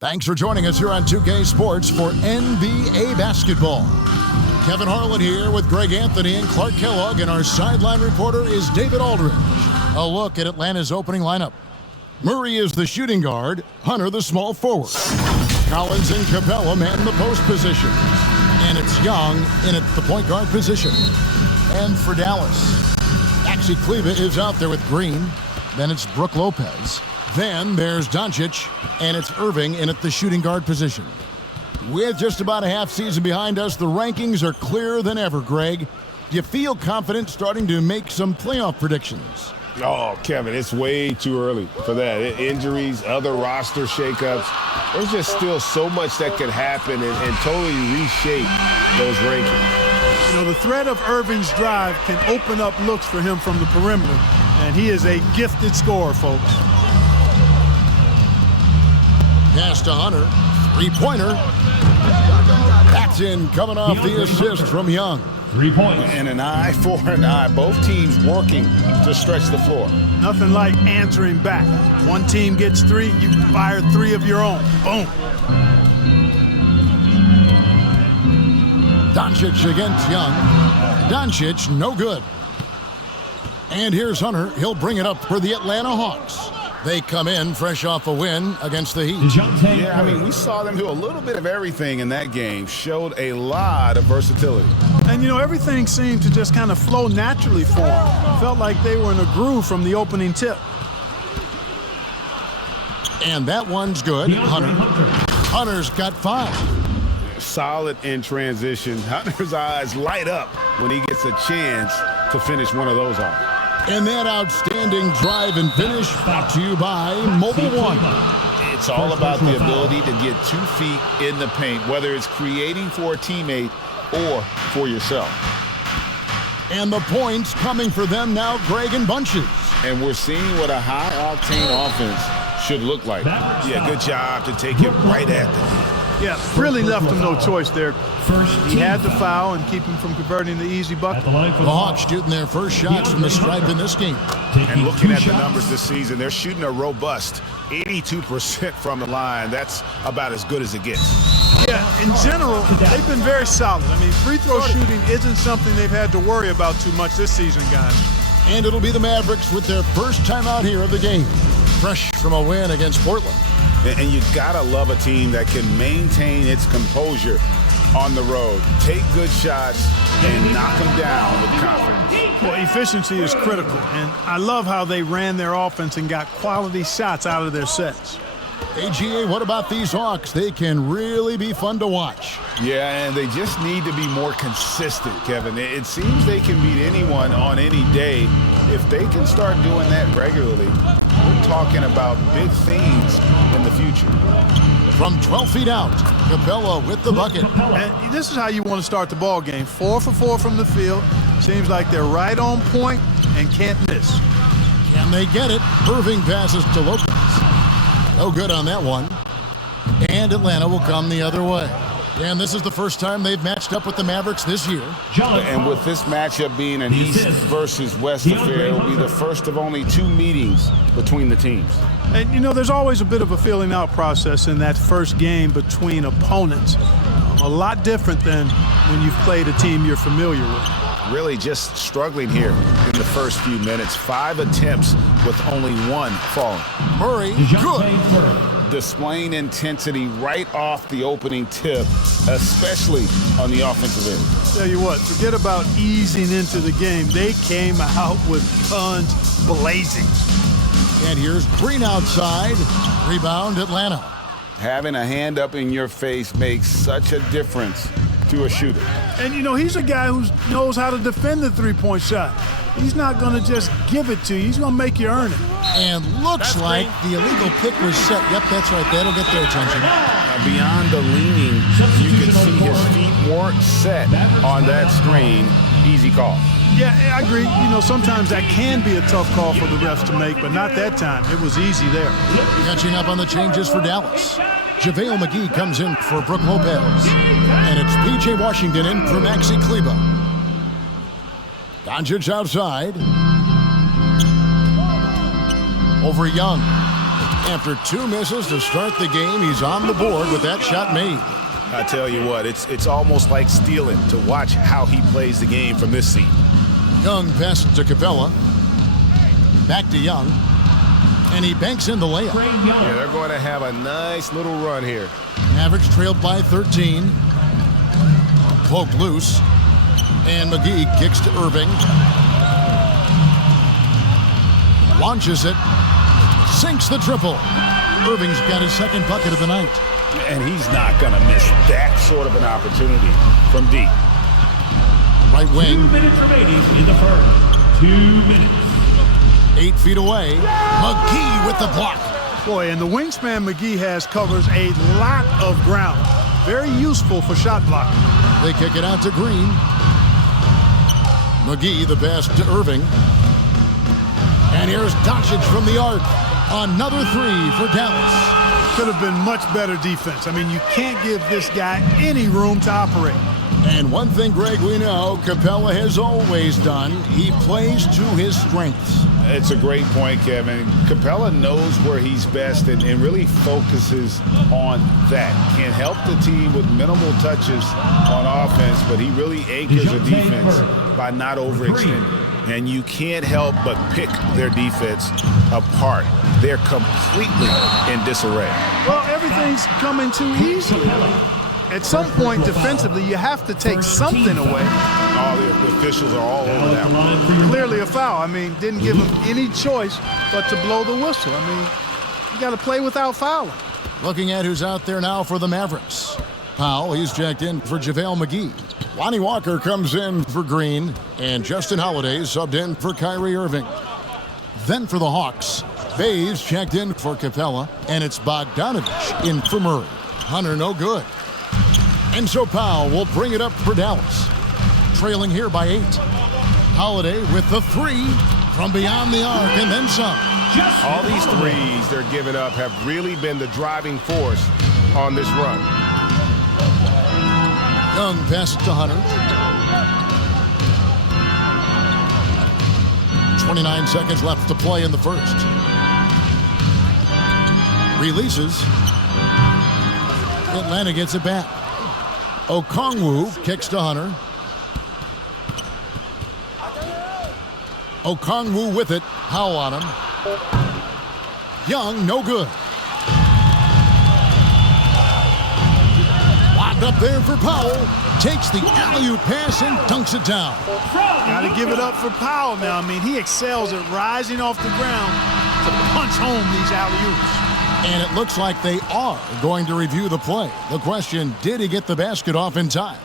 Thanks for joining us here on 2K Sports for NBA basketball. Kevin Harlan here with Greg Anthony and Clark Kellogg, and our sideline reporter is David Aldridge. A look at Atlanta's opening lineup. Murray is the shooting guard, Hunter the small forward. Collins and Capella man the post position. And it's Young in at the point guard position. And for Dallas, Maxi Kleber is out there with Green. Then it's Brook Lopez. Then there's Doncic, and it's Irving in at the shooting guard position. With just about a half season behind us, the rankings are clearer than ever, Greg. Do you feel confident starting to make some playoff predictions? Oh, Kevin, it's way too early for that. Injuries, other roster shakeups. There's just still so much that could happen and totally reshape those rankings. You know, the threat of Irving's drive can open up looks for him from the perimeter, and he is a gifted scorer, folks. Pass to Hunter. Three-pointer. That's in, coming off the assist from Young. 3 points. And an eye for an eye. Both teams working to stretch the floor. Nothing like answering back. One team gets three, you fire three of your own. Boom. Doncic against Young. Doncic, no good. And here's Hunter. He'll bring it up for the Atlanta Hawks. They come in fresh off a win against the Heat. Yeah, I mean, we saw them do a little bit of everything in that game. Showed a lot of versatility. And, you know, everything seemed to just kind of flow naturally for them. Felt like they were in a groove from the opening tip. And that one's good. Hunter's got 5. Solid in transition. Hunter's eyes light up when he gets a chance to finish one of those off. And that outstanding drive and finish brought to you by Mobile One. It's all about the ability to get 2 feet in the paint, whether it's creating for a teammate or for yourself. And the points coming for them now, Greg, in bunches. And we're seeing what a high-octane offense should look like. Yeah, good job to take it right at them. Yeah, really left him no choice there. He had to foul and keep him from converting the easy bucket. The Hawks shooting their first shots from the stripe in this game. And looking at the numbers this season, they're shooting a robust 82% from the line. That's about as good as it gets. Yeah, in general, they've been very solid. I mean, free throw shooting isn't something they've had to worry about too much this season, guys. And it'll be the Mavericks with their first time out here of the game. Fresh from a win against Portland. And you gotta love a team that can maintain its composure on the road. Take good shots and knock them down with confidence. Well, efficiency is critical, and I love how they ran their offense and got quality shots out of their sets. AGA, what about these Hawks? They can really be fun to watch. Yeah, and they just need to be more consistent, Kevin. It seems they can beat anyone on any day. If they can start doing that regularly, we're talking about big things in the future. From 12 feet out, Capella with the bucket. And this is how you want to start the ball game. 4 for 4 from the field. Seems like they're right on point and can't miss. Can they get it? Irving passes to Lopez. No good on that one. And Atlanta will come the other way. And this is the first time they've matched up with the Mavericks this year. And with this matchup being an East versus West affair, it will be the first of only 2 meetings between the teams. And, you know, there's always a bit of a feeling out process in that first game between opponents. A lot different than when you've played a team you're familiar with. Really just struggling here in the first few minutes. 5 attempts with only 1 falling. Murray, good. Displaying intensity right off the opening tip, especially on the offensive end. Tell you what, forget about easing into the game. They came out with guns blazing. And here's Green outside. Rebound, Atlanta. Having a hand up in your face makes such a difference to a shooter. And, you know, he's a guy who knows how to defend the three-point shot. He's not going to just give it to you. He's going to make you earn it. And looks like the illegal pick was set. Yep, that's right. That'll get their attention. Beyond the leaning, you can see his feet weren't set on that screen. Easy call. Yeah, I agree. You know, sometimes that can be a tough call for the refs to make, but not that time. It was easy there. Catching up on the changes for Dallas. JaVale McGee comes in for Brook Lopez. And it's P.J. Washington in for Maxi Kleber. Doncic outside. Over Young. After 2 misses to start the game, he's on the board with that shot made. I tell you what, it's almost like stealing to watch how he plays the game from this seat. Young passes to Capella. Back to Young. And he banks in the layup. Yeah, they're going to have a nice little run here. Mavericks trailed by 13. Poked loose. And McGee kicks to Irving. Launches it. Sinks the triple. Irving's got his second bucket of the night. And he's not going to miss that sort of an opportunity from deep. Right wing. 2 minutes remaining in the first. 2 minutes. 8 feet away. McGee with the block. Boy, and the wingspan McGee has covers a lot of ground. Very useful for shot blocking. They kick it out to Green. McGee the pass to Irving. And here's Doncic from the arc. Another 3 for Dallas. Could have been much better defense. I mean, you can't give this guy any room to operate. And one thing, Greg, we know Capella has always done, he plays to his strengths. It's a great point, Kevin. Capella knows where he's best and really focuses on that. Can help the team with minimal touches on offense, but he really anchors the defense by not overextending. And you can't help but pick their defense apart. They're completely in disarray. Well, everything's coming too easily. At some point, defensively, you have to take something away. All the officials are all over that one. Clearly a foul. I mean, didn't give him any choice but to blow the whistle. I mean, you got to play without fouling. Looking at who's out there now for the Mavericks. Powell, he's checked in for JaVale McGee. Lonnie Walker comes in for Green, and Justin Holiday subbed in for Kyrie Irving. Then for the Hawks, Bays checked in for Capella, and it's Bogdanovich in for Murray. Hunter no good. And so Powell will bring it up for Dallas. Trailing here by 8. Holiday with the 3 from beyond the arc and then some. All these threes they're giving up have really been the driving force on this run. Young passes to Hunter. 29 seconds left to play in the first. Releases. Atlanta gets it back. Okongwu kicks to Hunter. Okongwu with it. Powell on him. Young, no good. Locked up there for Powell. Takes the alley-oop pass and dunks it down. Got to give it up for Powell now. I mean, he excels at rising off the ground to punch home these alley-oops. And it looks like they are going to review the play. The question, did he get the basket off in time?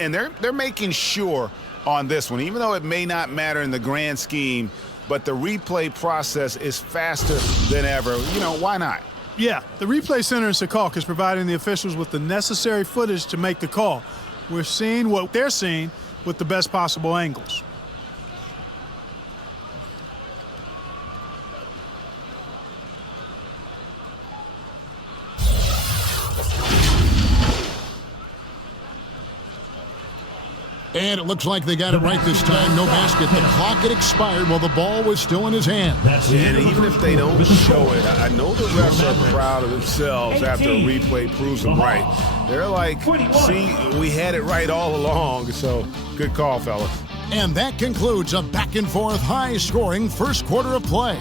And they're making sure on this one, even though it may not matter in the grand scheme, but the replay process is faster than ever. You know, why not? Yeah, the replay center in Secaucus is providing the officials with the necessary footage to make the call. We're seeing what they're seeing with the best possible angles. And it looks like they got it right this time. No basket. The clock had expired while the ball was still in his hand. And even if they don't show it, I know the refs are proud of themselves after a replay proves them right. They're like, see, we had it right all along. So good call, fellas. And that concludes a back-and-forth, high-scoring first quarter of play.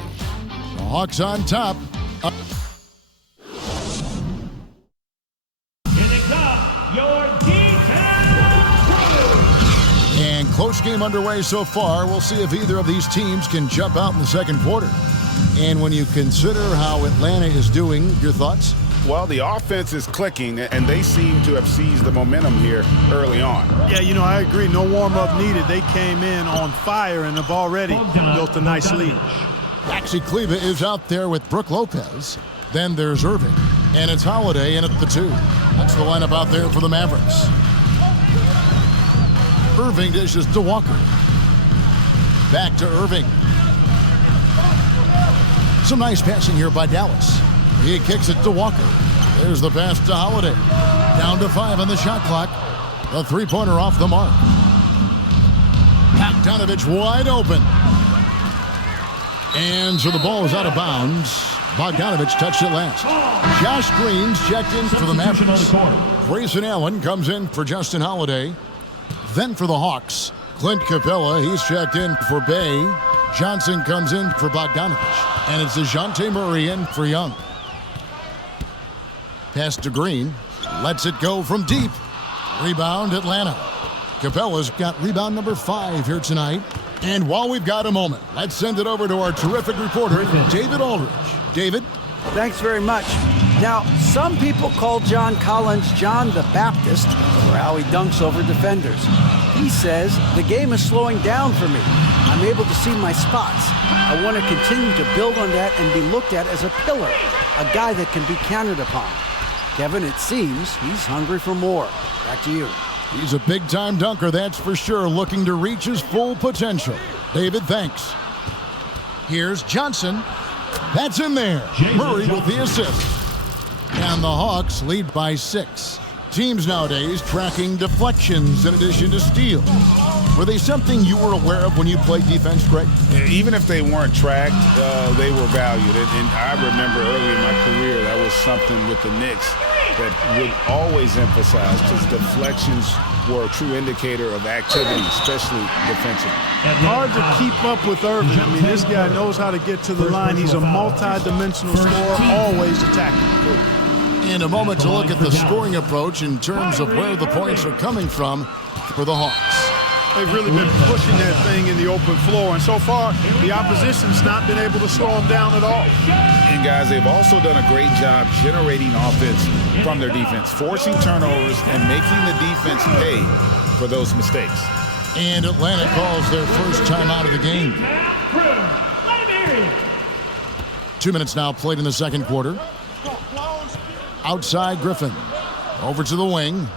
The Hawks on top. Here they come, your And close game underway so far. We'll see if either of these teams can jump out in the second quarter. And when you consider how Atlanta is doing, your thoughts? Well, the offense is clicking, and they seem to have seized the momentum here early on. Yeah, you know, I agree. No warm-up needed. They came in on fire and have already built a nice lead. Maxi Kleba is out there with Brook Lopez. Then there's Irving. And it's Holiday in at the 2. That's the lineup out there for the Mavericks. Irving dishes to Walker. Back to Irving. Some nice passing here by Dallas. He kicks it to Walker. There's the pass to Holiday. Down to 5 on the shot clock. The three-pointer off the mark. Bogdanovich wide open. And so the ball is out of bounds. Bogdanovich touched it last. Josh Green's checked in for the Mavs. Grayson Allen comes in for Justin Holiday. Then for the Hawks, Clint Capella, he's checked in for Bay. Johnson comes in for Bogdanovich. And it's DeJounte Murray in for Young. Pass to Green. Lets it go from deep. Rebound, Atlanta. Capella's got rebound number 5 here tonight. And while we've got a moment, let's send it over to our terrific reporter, David Aldridge. David? Thanks very much. Now, some people call John Collins John the Baptist for how he dunks over defenders. He says, the game is slowing down for me. I'm able to see my spots. I want to continue to build on that and be looked at as a pillar, a guy that can be counted upon. Kevin, it seems he's hungry for more. Back to you. He's a big-time dunker, that's for sure, looking to reach his full potential. David, thanks. Here's Johnson. That's in there. Murray with the assist. And the Hawks lead by 6. Teams nowadays tracking deflections in addition to steals. Were they something you were aware of when you played defense, Greg? Even if they weren't tracked, they were valued. And I remember early in my career, that was something with the Knicks that would always emphasize, because deflections were a true indicator of activity, especially defensively. Hard to keep up with Irving. I mean, this guy knows how to get to the line. He's a multi-dimensional scorer, always attacking. And a moment to look at the scoring approach in terms of where the points are coming from for the Hawks. They've really been pushing that thing in the open floor, and so far, the opposition's not been able to slow them down at all. And guys, they've also done a great job generating offense from their defense, forcing turnovers and making the defense pay for those mistakes. And Atlanta calls their first time out of the game. 2 minutes now played in the second quarter. Outside Griffin. Over to the wing.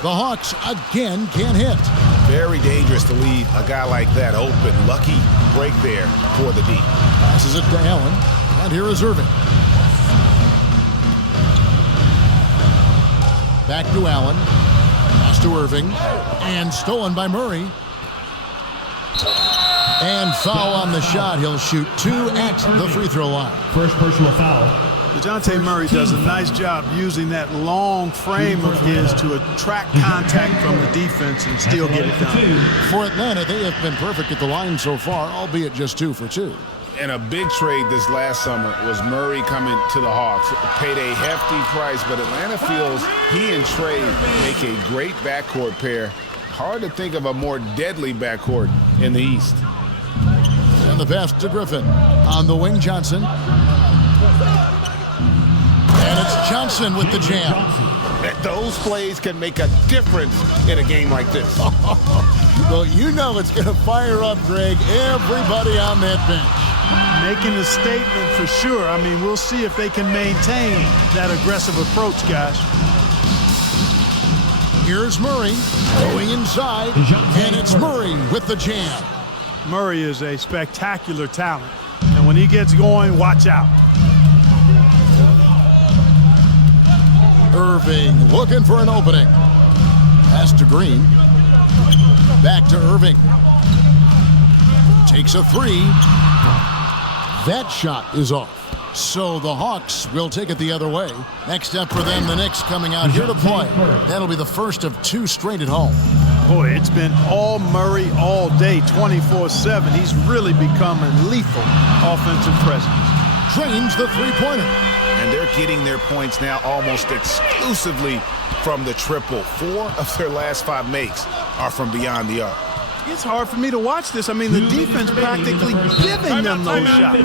The Hawks again can't hit. Very dangerous to leave a guy like that open. Lucky break there for the D. Passes it to Allen. And here is Irving. Back to Allen. Pass to Irving. And stolen by Murray. And foul on the shot. He'll shoot 2 at the free throw line. First personal foul. DeJounte Murray does a nice job using that long frame of his to attract contact from the defense and still get it done. For Atlanta, they have been perfect at the line so far, albeit just 2 for 2. And a big trade this last summer was Murray coming to the Hawks. Paid a hefty price, but Atlanta feels he and Trey make a great backcourt pair. Hard to think of a more deadly backcourt in the East. And the pass to Griffin. On the wing, Johnson. And it's Johnson with the jam. Those plays can make a difference in a game like this. Well, you know it's going to fire up, Greg, everybody on that bench. Making a statement for sure. I mean, we'll see if they can maintain that aggressive approach, guys. Here's Murray going inside, and it's Murray with the jam. Murray is a spectacular talent, and when he gets going, watch out. Irving looking for an opening. Pass to Green. Back to Irving. Takes a 3. That shot is off. So the Hawks will take it the other way. Next up for them, the Knicks coming out here to play. That'll be the first of 2 straight at home. Boy, it's been all Murray all day, 24/7. He's really become a lethal offensive presence. Drains the three-pointer. And they're getting their points now almost exclusively from the triple. 4 of their last 5 makes are from beyond the arc. It's hard for me to watch this. I mean, the defense practically giving them those shots.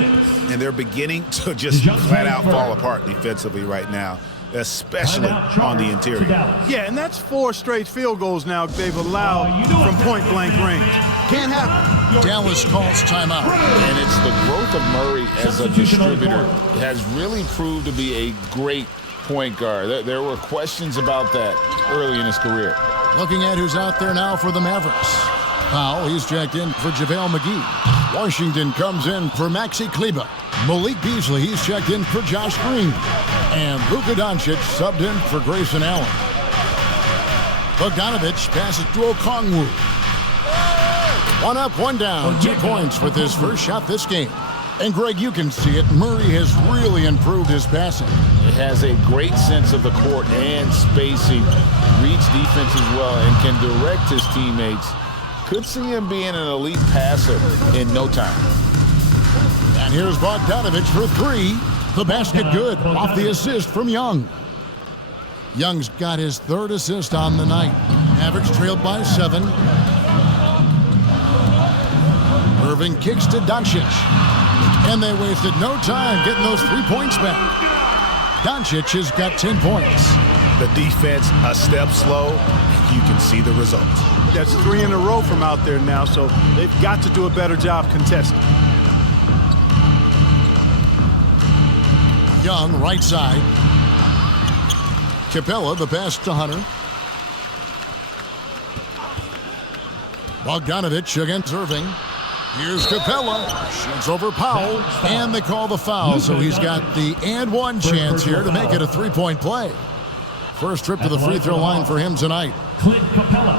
And they're beginning to just flat out fall apart defensively right now, especially on the interior. Yeah, and that's 4 straight field goals now they've allowed from point-blank range. Can't happen. Dallas calls timeout. And it's the growth of Murray as a distributor has really proved to be a great point guard. There were questions about that early in his career. Looking at who's out there now for the Mavericks. Powell, he's checked in for JaVale McGee. Washington comes in for Maxi Kleber. Malik Beasley, he's checked in for Josh Green. And Luka Doncic subbed in for Grayson Allen. Bogdanovich passes to Okongwu. One up, one down, 2 points with his first shot this game. And Greg, you can see it. Murray has really improved his passing. It has a great sense of the court and spacing. Reads defense as well and can direct his teammates. Could see him being an elite passer in no time. And here's Bogdanovich for 3. The basket good off the assist from Young. Young's got his 3rd assist on the night. Mavericks trailed by 7. Irving kicks to Doncic. And they wasted no time getting those 3 points back. Doncic has got 10 points. The defense a step slow, and you can see the results. That's 3 in a row from out there now, so they've got to do a better job contesting. Young, right side. Capella, the pass to Hunter. Bogdanovich against Irving. Here's Capella. Shoots over Powell. And they call the foul, so he's got the and one chance here to make it a 3-point play. First trip to the free throw line for him tonight. Clint Capella,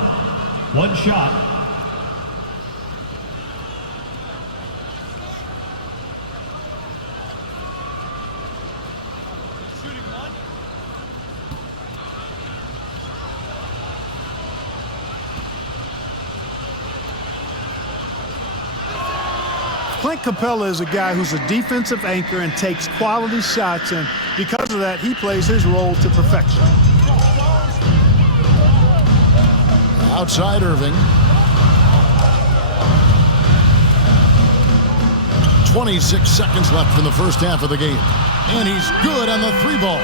1 shot. Clint Capella is a guy who's a defensive anchor and takes quality shots, and because of that, he plays his role to perfection. Outside Irving. 26 seconds left in the first half of the game. And he's good on the 3-ball.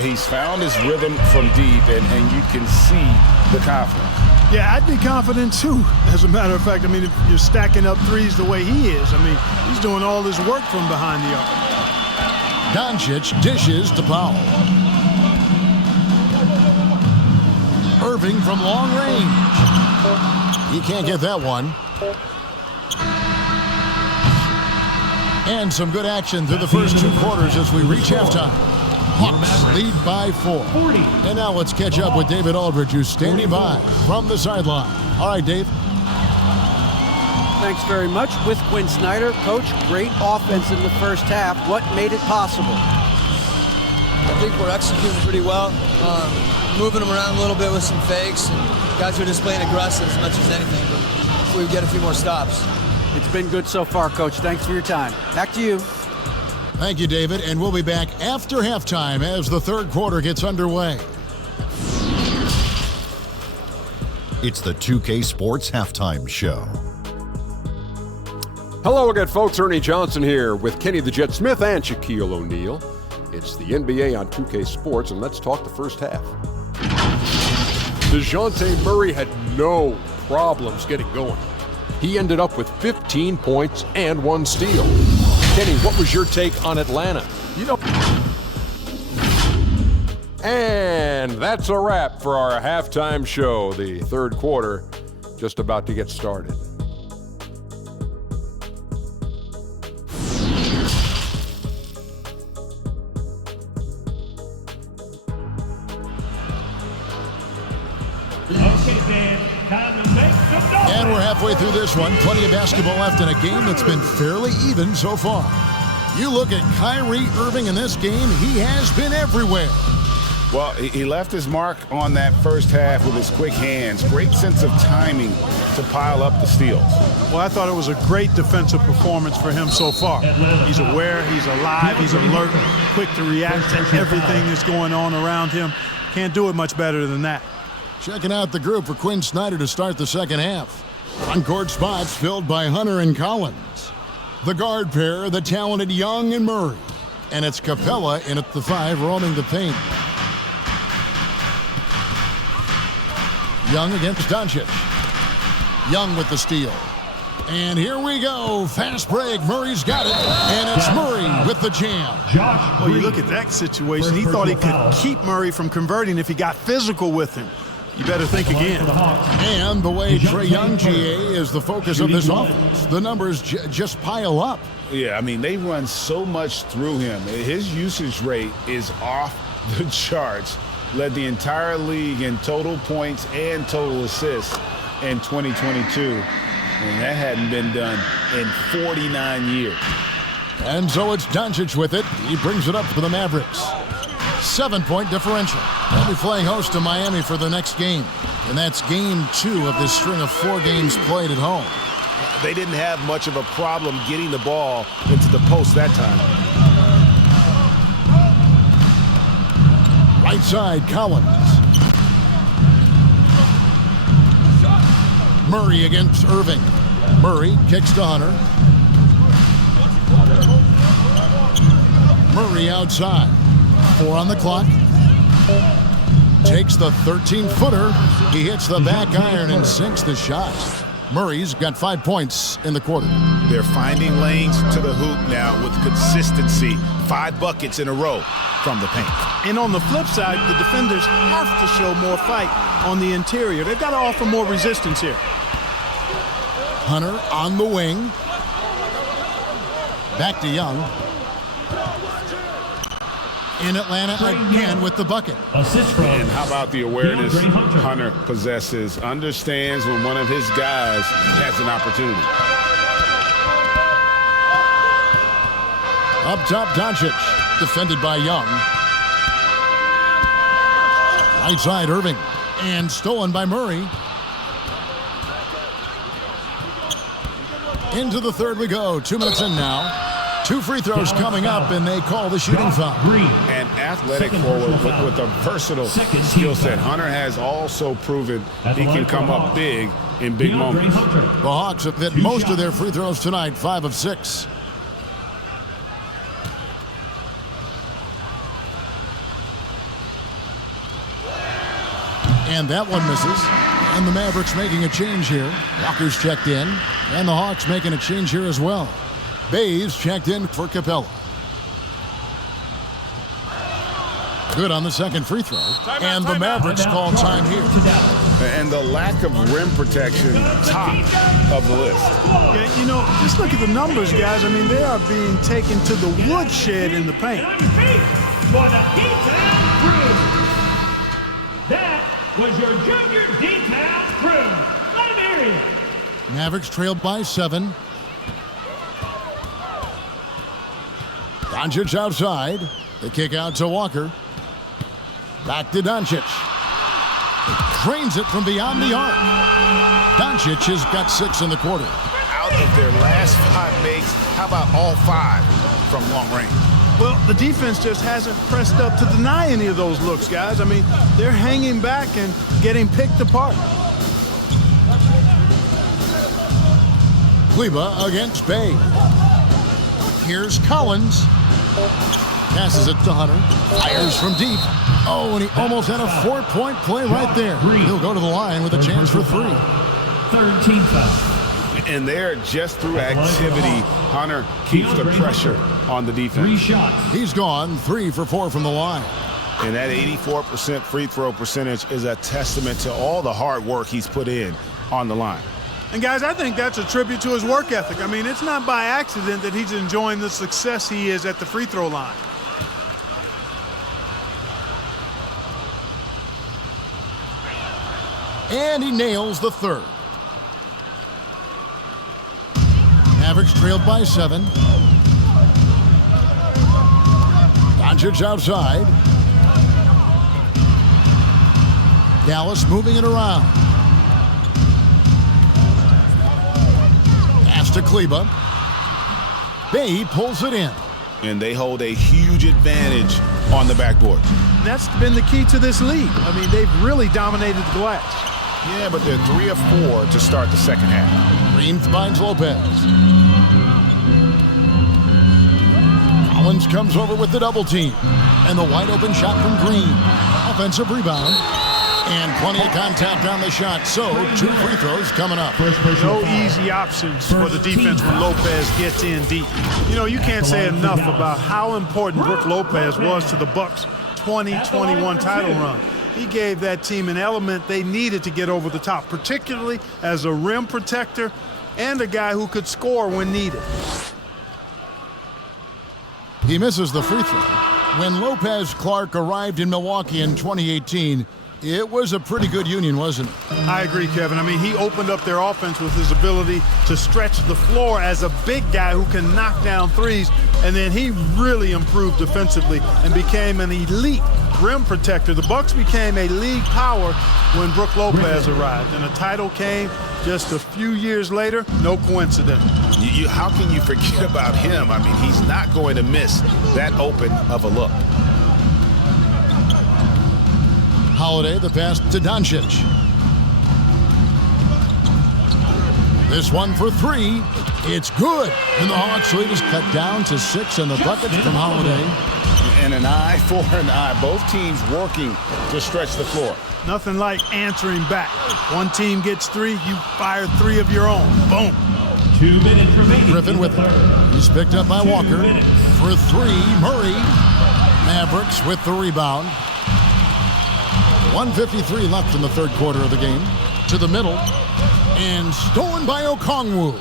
He's found his rhythm from deep, and you can see the confidence. Yeah, I'd be confident too. As a matter of fact, I mean, if you're stacking up threes the way he is, I mean, he's doing all his work from behind the arc. Doncic dishes to Powell. Irving from long range. He can't get that one. And some good action through the first 2 quarters as we reach halftime. Hawks lead by 4. And now let's catch up with David Aldridge, who's standing by from the sideline. All right, Dave. Thanks very much. With Quinn Snyder, Coach, great offense in the first half. What made it possible? I think we're executing pretty well. Moving them around a little bit with some fakes, and guys are just playing aggressive as much as anything, but we get a few more stops. It's been good so far, Coach. Thanks for your time. Back to you. Thank you, David, and we'll be back after halftime as the 3rd quarter gets underway. It's the 2K Sports Halftime Show. Hello again, folks. Ernie Johnson here with Kenny the Jet Smith and Shaquille O'Neal. It's the NBA on 2K Sports, and let's talk the first half. DeJounte Murray had no problems getting going. He ended up with 15 points and 1 steal. Kenny, what was your take on Atlanta? And that's a wrap for our halftime show. The 3rd quarter just about to get started. And we're halfway through this one. Plenty of basketball left in a game that's been fairly even so far. You look at Kyrie Irving in this game, he has been everywhere. Well, he left his mark on that first half with his quick hands. Great sense of timing to pile up the steals. Well, I thought it was a great defensive performance for him so far. He's aware, he's alive, he's alert, quick to react to everything that's going on around him. Can't do it much better than that. Checking out the group for Quinn Snyder to start the second half. Front-court spots filled by Hunter and Collins. The guard pair, the talented Young and Murray. And it's Capella in at the 5, roaming the paint. Young against Doncic. Young with the steal. And here we go. Fast break. Murray's got it. And it's Murray with the jam. Well, you look at that situation. He thought he could keep Murray from converting if he got physical with him. You better think again. And the way Trae Young, GA, is the focus of this offense. The numbers just pile up. Yeah, I mean, they run so much through him. His usage rate is off the charts. led the entire league in total points and total assists in 2022. And that hadn't been done in 49 years. And so it's Doncic with it. He brings it up for the Mavericks. 7-point differential. They'll be playing host to Miami for the next game. And that's game 2 of this string of 4 games played at home. They didn't have much of a problem getting the ball into the post that time. Right side, Collins. Murray against Irving. Murray kicks to Hunter. Murray outside. 4 on the clock. Takes the 13-footer. He hits the back iron and sinks the shot. Murray's got 5 points in the quarter. They're finding lanes to the hoop now with consistency. 5 buckets in a row from the paint. And on the flip side, the defenders have to show more fight on the interior. They've got to offer more resistance here. Hunter on the wing. Back to Young. In Atlanta again with the bucket. And how about the awareness Hunter possesses? Understands when one of his guys has an opportunity. Up top, Doncic. Defended by Young. Right side, Irving. And stolen by Murray. Into the third we go. 2 minutes in now. 2 free throws coming up, and they call the shooting foul. An athletic forward with a versatile skill set. Hunter has also proven he can come up big in big moments. The Hawks have hit most of their free throws tonight, 5 of 6. And that one misses. And the Mavericks making a change here. Walker's checked in, and the Hawks making a change here as well. Bays checked in for Capella. Good on the second free throw. And the Mavericks call time here. And the lack of rim protection, top of the list. Yeah, you know, just look at the numbers, guys. I mean, they are being taken to the woodshed in the paint. That was your junior D-Town crew. Let him hear you. Mavericks trailed by 7. Doncic outside. The kick out to Walker. Back to Doncic. Drains it from beyond the arc. Doncic has got 6 in the quarter. Out of their last 5 makes, how about all 5 from long range? Well, the defense just hasn't pressed up to deny any of those looks, guys. I mean, they're hanging back and getting picked apart. Kleba against Bay. Here's Collins. Passes it to Hunter. Fires from deep. Oh, and he almost had a 4-point play right there. He'll go to the line with a chance for 3. Third team foul. And there, just through activity, Hunter keeps the pressure on the defense. 3 shots. He's gone 3 for 4 from the line. And that 84% free throw percentage is a testament to all the hard work he's put in on the line. And guys, I think that's a tribute to his work ethic. I mean, it's not by accident that he's enjoying the success he is at the free throw line. And he nails the third. Mavericks trailed by 7. Doncic outside. Dallas moving it around. Pass to Kleba. Bay pulls it in. And they hold a huge advantage on the backboard. That's been the key to this league. I mean, they've really dominated the glass. Yeah, but they're 3 of 4 to start the second half. Green finds Lopez. Collins comes over with the double team. And the wide open shot from Green. Offensive rebound. And plenty of contact on the shot. So 2 free throws coming up. No easy options for the defense when Lopez gets in deep. You know, you can't say enough about how important Brook Lopez was to the Bucks' 2021 title run. He gave that team an element they needed to get over the top, particularly as a rim protector and a guy who could score when needed. He misses the free throw. When Lopez Clark arrived in Milwaukee in 2018, it was a pretty good union, wasn't it? I agree, Kevin. I mean, he opened up their offense with his ability to stretch the floor as a big guy who can knock down threes, and then he really improved defensively and became an elite rim protector. The Bucks became a league power when Brook Lopez arrived, and the title came just a few years later. No coincidence. How can you forget about him? I mean, he's not going to miss that open of a look. Holiday, the pass to Doncic. This one for three. It's good. And the Hawks lead is cut down to 6, and the buckets from Holiday. And an eye for an eye. Both teams working to stretch the floor. Nothing like answering back. One team gets 3, you fire 3 of your own. Boom. 2 minutes remaining. Griffin with it. He's picked up by Walker. For 3, Murray. Mavericks with the rebound. 1:53 left in the third quarter of the game. To the middle. And stolen by Okongwu.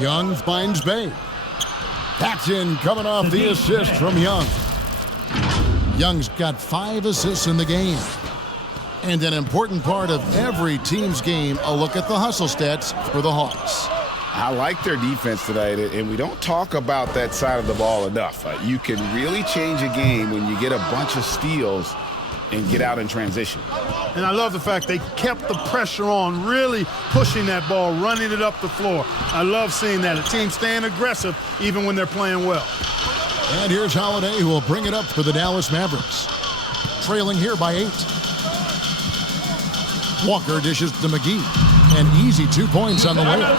Young finds Bay. Paxton coming off the assist from Young. Young's got 5 assists in the game. And an important part of every team's game, a look at the hustle stats for the Hawks. I like their defense tonight, and we don't talk about that side of the ball enough. You can really change a game when you get a bunch of steals and get out in transition. And I love the fact they kept the pressure on, really pushing that ball, running it up the floor. I love seeing that. A team staying aggressive even when they're playing well. And here's Holiday, who will bring it up for the Dallas Mavericks. Trailing here by 8. Walker dishes to McGee. An easy 2 points on the layup.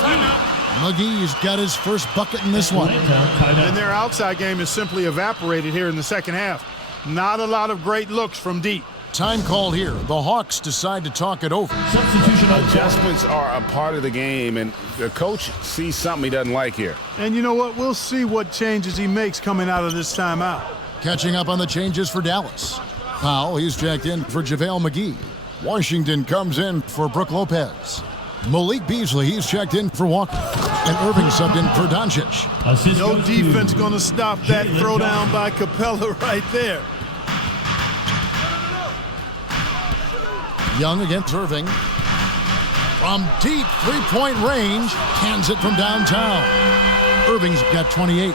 McGee's got his first bucket in this one. And their outside game is simply evaporated here in the second half. Not a lot of great looks from deep. Time called here. The Hawks decide to talk it over. Adjustments are a part of the game, and the coach sees something he doesn't like here. And you know what? We'll see what changes he makes coming out of this timeout. Catching up on the changes for Dallas. Powell, he's checked in for JaVale McGee. Washington comes in for Brook Lopez. Malik Beasley, he's checked in for Walker. And Irving subbed in for Doncic. No defense going to stop that throwdown by Capella right there. Young against Irving. From deep three-point range, cans it from downtown. Irving's got 28.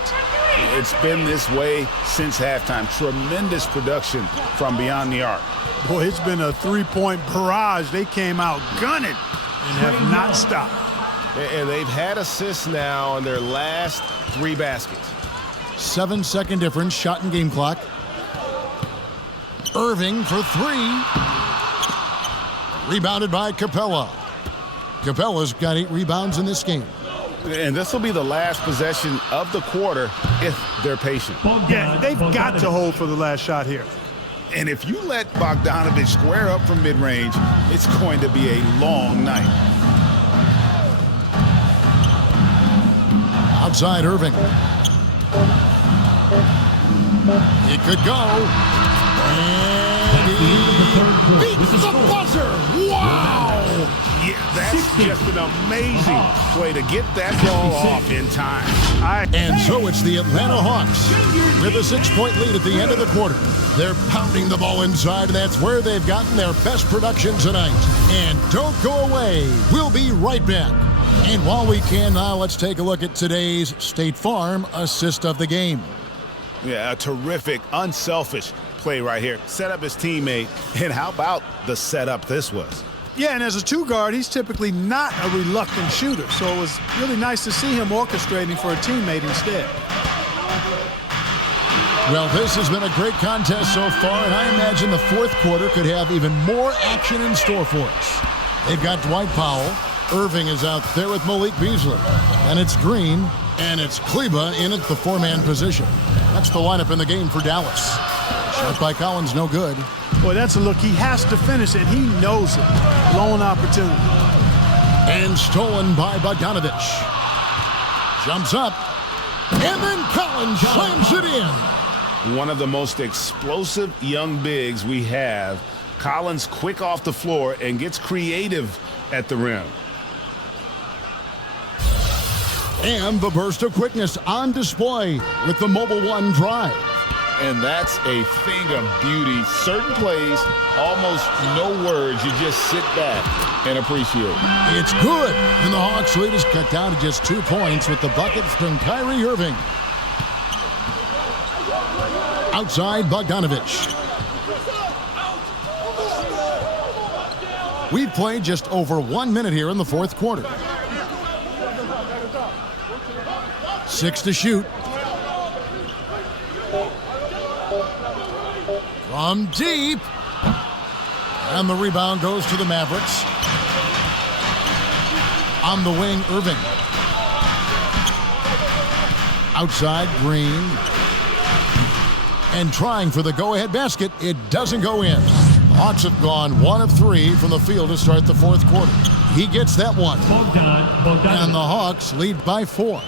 It's been this way since halftime. Tremendous production from beyond the arc. Boy, it's been a three-point barrage. They came out gunning and have not stopped. And they've had assists now on their last 3 baskets. 7-second difference, shot and game clock. Irving for 3. Rebounded by Capella. Capella's got 8 rebounds in this game. And this will be the last possession of the quarter if they're patient. Yeah, they've got to hold for the last shot here. And if you let Bogdanovich square up from mid-range, it's going to be a long night. Outside Irving. It could go. And he beats the buzzer. Wow! Yeah, that's just an amazing way to get that ball off in time. And so it's the Atlanta Hawks with a 6-point lead at the end of the quarter. They're pounding the ball inside, and that's where they've gotten their best production tonight. And don't go away. We'll be right back. And while we can now, let's take a look at today's State Farm assist of the game. Yeah, a terrific, unselfish play right here. Set up his teammate, and how about the setup this was? Yeah, and as a 2-guard, he's typically not a reluctant shooter, so it was really nice to see him orchestrating for a teammate instead. Well, this has been a great contest so far, and I imagine the fourth quarter could have even more action in store for us. They've got Dwight Powell. Irving is out there with Malik Beasley. And it's Green, and it's Kleba in at the 4-man position. That's the lineup in the game for Dallas. Shot by Collins, no good. Boy, that's a look. He has to finish it. He knows it. Blown opportunity. And stolen by Bogdanovich. Jumps up. And then Collins slams it in. One of the most explosive young bigs we have. Collins quick off the floor and gets creative at the rim. And the burst of quickness on display with the Mobile One drive. And that's a thing of beauty. Certain plays, almost no words. You just sit back and appreciate. It's good. And the Hawks lead is cut down to just 2 points with the bucket from Kyrie Irving. Outside, Bogdanovich. We've played just over 1 minute here in the fourth quarter. 6 to shoot. From deep. And the rebound goes to the Mavericks. On the wing, Irving. Outside, Green. And trying for the go-ahead basket. It doesn't go in. The Hawks have gone 1 of 3 from the field to start the fourth quarter. He gets that one. And the Hawks lead by 4.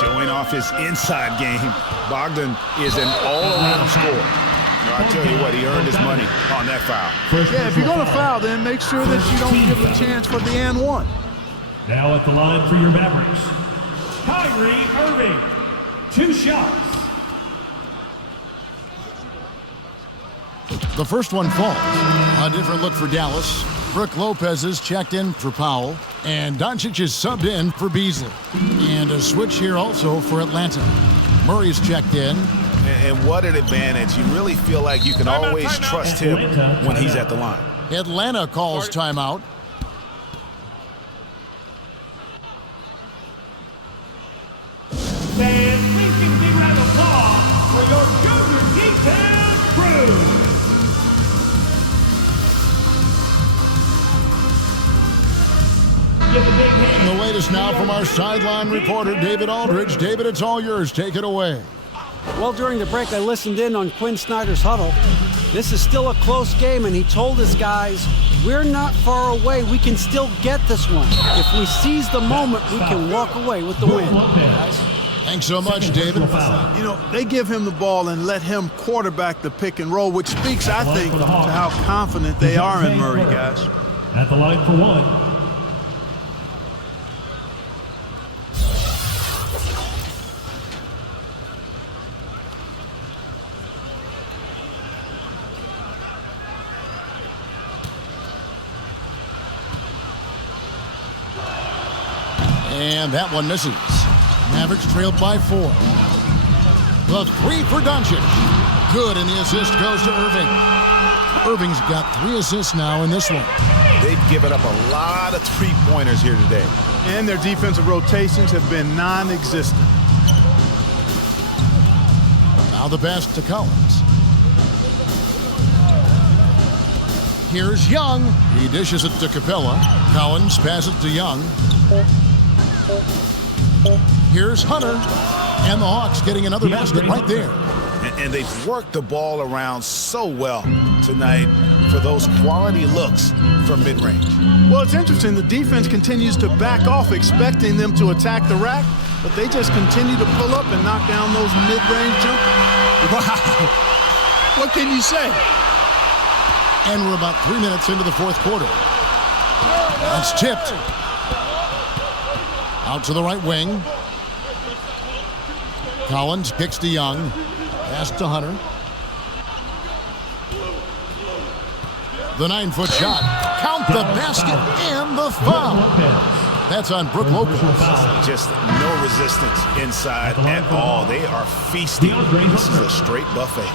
Showing off his inside game. Bogdan is an all-around scorer. I tell you what, he earned his money on that foul. Yeah, if you're going to foul, then make sure that you don't give a chance for the and one. Now at the line for your Mavericks, Kyrie Irving. 2 shots. The first one falls. A different look for Dallas. Brook Lopez is checked in for Powell. And Doncic is subbed in for Beasley. And a switch here also for Atlanta. Murray's checked in. And what an advantage. You really feel like you can always trust him when he's at the line. Atlanta calls timeout. And please give a big round of applause for your junior detail crew. And the latest now from our sideline reporter, David Aldridge. David, it's all yours. Take it away. Well, during the break, I listened in on Quinn Snyder's huddle. This is still a close game, and he told his guys, we're not far away. We can still get this one. If we seize the moment, we can walk away with the win. Guys. Thanks so much, David. You know, they give him the ball and let him quarterback the pick and roll, which speaks, I think, to how confident they are in Murray, guys. At the line for one. And that one misses. Mavericks trailed by 4. The 3 for Doncic. Good, and the assist goes to Irving. Irving's got 3 assists now in this one. They've given up a lot of three-pointers here today. And their defensive rotations have been non-existent. Now the pass to Collins. Here's Young. He dishes it to Capella. Collins passes to Young. Here's Hunter. And the Hawks getting another basket right there. And they've worked the ball around so well tonight for those quality looks from mid-range. Well, it's interesting. The defense continues to back off, expecting them to attack the rack, but they just continue to pull up and knock down those mid-range jumpers. Wow. What can you say? And we're about 3 minutes into the fourth quarter. That's tipped. Out to the right wing. Collins kicks to Young. Pass to Hunter. The 9-foot shot. Count the basket and the foul. That's on Brook Lopez. Just no resistance inside at all. They are feasting. This is a straight buffet.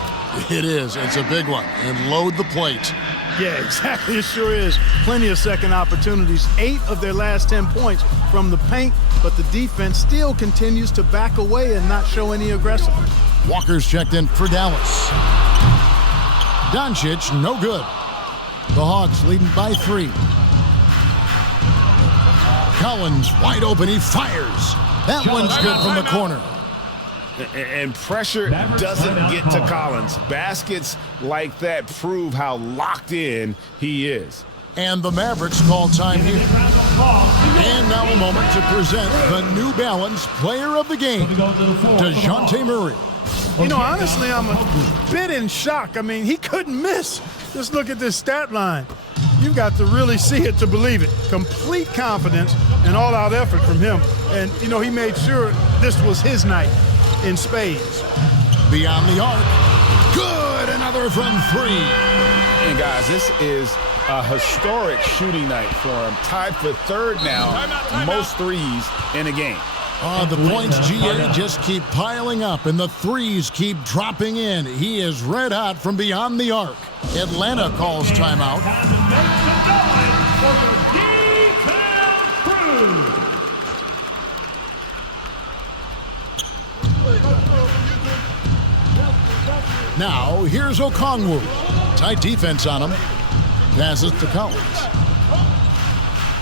It is. It's a big one. And load the plate. Yeah, exactly. It sure is. Plenty of second opportunities. 8 of their last 10 points from the paint, but the defense still continues to back away and not show any aggressiveness. Walker's checked in for Dallas. Doncic, no good. The Hawks leading by 3. Collins wide open. He fires. That one's good from the corner. And pressure doesn't get to Collins. Baskets like that prove how locked in he is. And the Mavericks call time here. And now a moment to present the New Balance Player of the Game, DeJounte Murray. You know, honestly, I'm a bit in shock. I mean, he couldn't miss. Just look at this stat line. You've got to really see it to believe it. Complete confidence and all-out effort from him. And, you know, he made sure this was his night in spades. Beyond the arc. Good. Another from three. And guys, this is a historic shooting night for him. Tied for third now, most threes in a game. The points, GA, just keep piling up, and the threes keep dropping in. He is red hot from beyond the arc. Atlanta calls timeout. Now, here's Okongwu. Tight defense on him. Passes to Collins.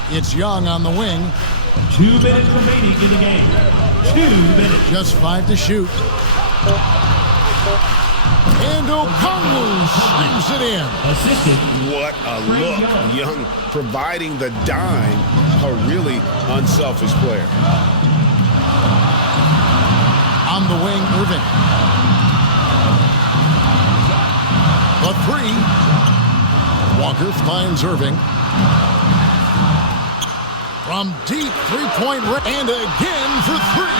It's Young on the wing. 2 minutes remaining in the game. 2 minutes. Just 5 to shoot. And Okongwu slams it in. Assisted. What a look. Young providing the dime. A really unselfish player. On the wing, Irving. A three. Walker finds Irving. From deep three-point range. And again for three.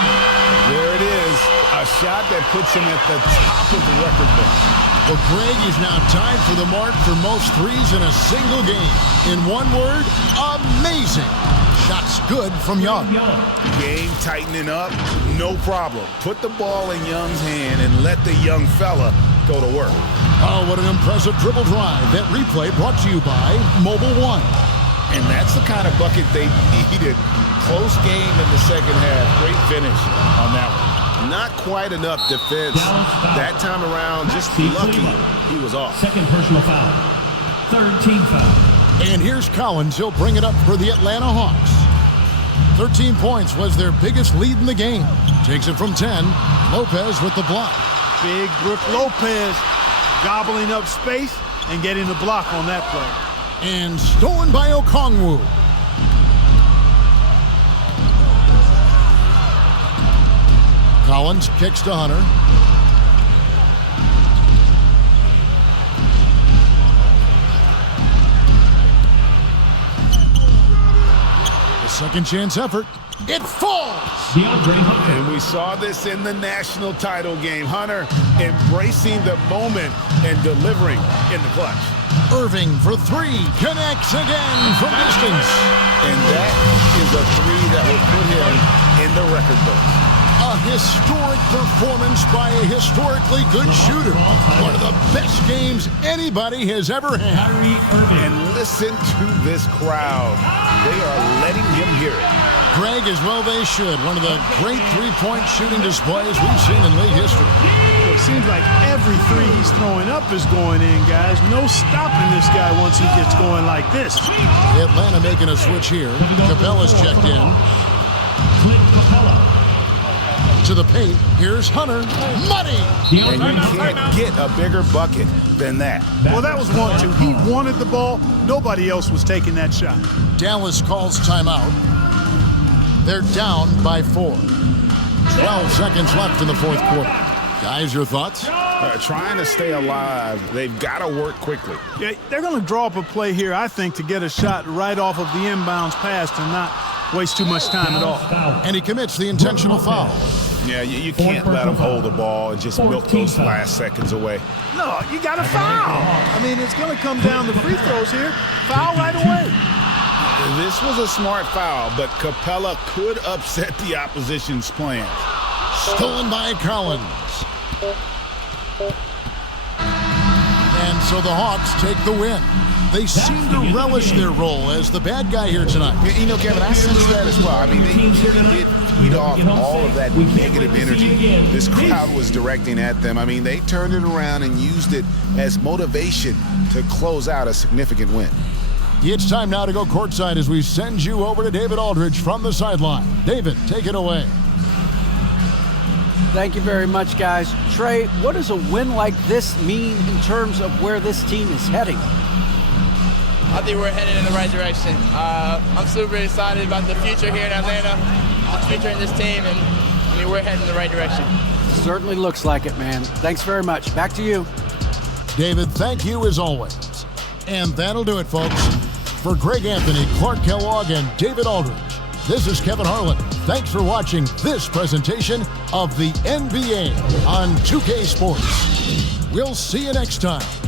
There it is. A shot that puts him at the top of the record book. Well, Greg is now tied for the mark for most threes in a single game. In one word, amazing. Shots good from Young. Game tightening up, no problem. Put the ball in Young's hand and let the young fella go to work. Oh, what an impressive dribble drive. That replay brought to you by Mobile One. And that's the kind of bucket they needed. Close game in the second half. Great finish on that one. Not quite enough defense that time around. Just lucky he was off. Second personal foul. Third team foul. And here's Collins. He'll bring it up for the Atlanta Hawks. 13 points was their biggest lead in the game. Takes it from 10. Lopez with the block. Big Brook Lopez gobbling up space and getting the block on that play. And stolen by Okongwu. Collins kicks to Hunter. A second chance effort. It falls. And we saw this in the national title game. Hunter embracing the moment and delivering in the clutch. Irving for three. Connects again from distance. And that is a three that will put him in the record books. A historic performance by a historically good shooter. One of the best games anybody has ever had. And listen to this crowd. They are letting him hear it. Greg, as well they should. One of the great three-point shooting displays we've seen in league history. Well, it seems like every three he's throwing up is going in, guys. No stopping this guy once he gets going like this. Atlanta making a switch here. Capella's checked in. To the paint. Here's Hunter. Money! And you can't get a bigger bucket than that. Well, that was 1-2. He wanted the ball. Nobody else was taking that shot. Dallas calls timeout. They're down by 4. 12 seconds left in the fourth quarter. Guys, your thoughts? Trying to stay alive. They've got to work quickly. Yeah, they're going to draw up a play here, I think, to get a shot right off of the inbounds pass and not waste too much time at all. And he commits the intentional foul. Yeah, you can't let him hold the ball and just milk those last seconds away. No, you got to foul. I mean, it's going to come down to free throws here. Foul right away. This was a smart foul, but Capella could upset the opposition's plans. Stolen by Collins. And so the Hawks take the win. They seem to relish their role as the bad guy here tonight. You know, Kevin, I sense that as well. I mean, they really did feed off all of that negative energy this crowd was directing at them. I mean, they turned it around and used it as motivation to close out a significant win. It's time now to go courtside as we send you over to David Aldridge from the sideline. David, take it away. Thank you very much, guys. Trey, what does a win like this mean in terms of where this team is heading? I think we're headed in the right direction. I'm super excited about the future here in Atlanta, the future in this team, and I mean, we're heading in the right direction. Certainly looks like it, man. Thanks very much. Back to you. David, thank you as always. And that'll do it, folks. For Greg Anthony, Clark Kellogg, and David Aldridge, This is Kevin Harlan. Thanks for watching this presentation of the NBA on 2K Sports. We'll see you next time.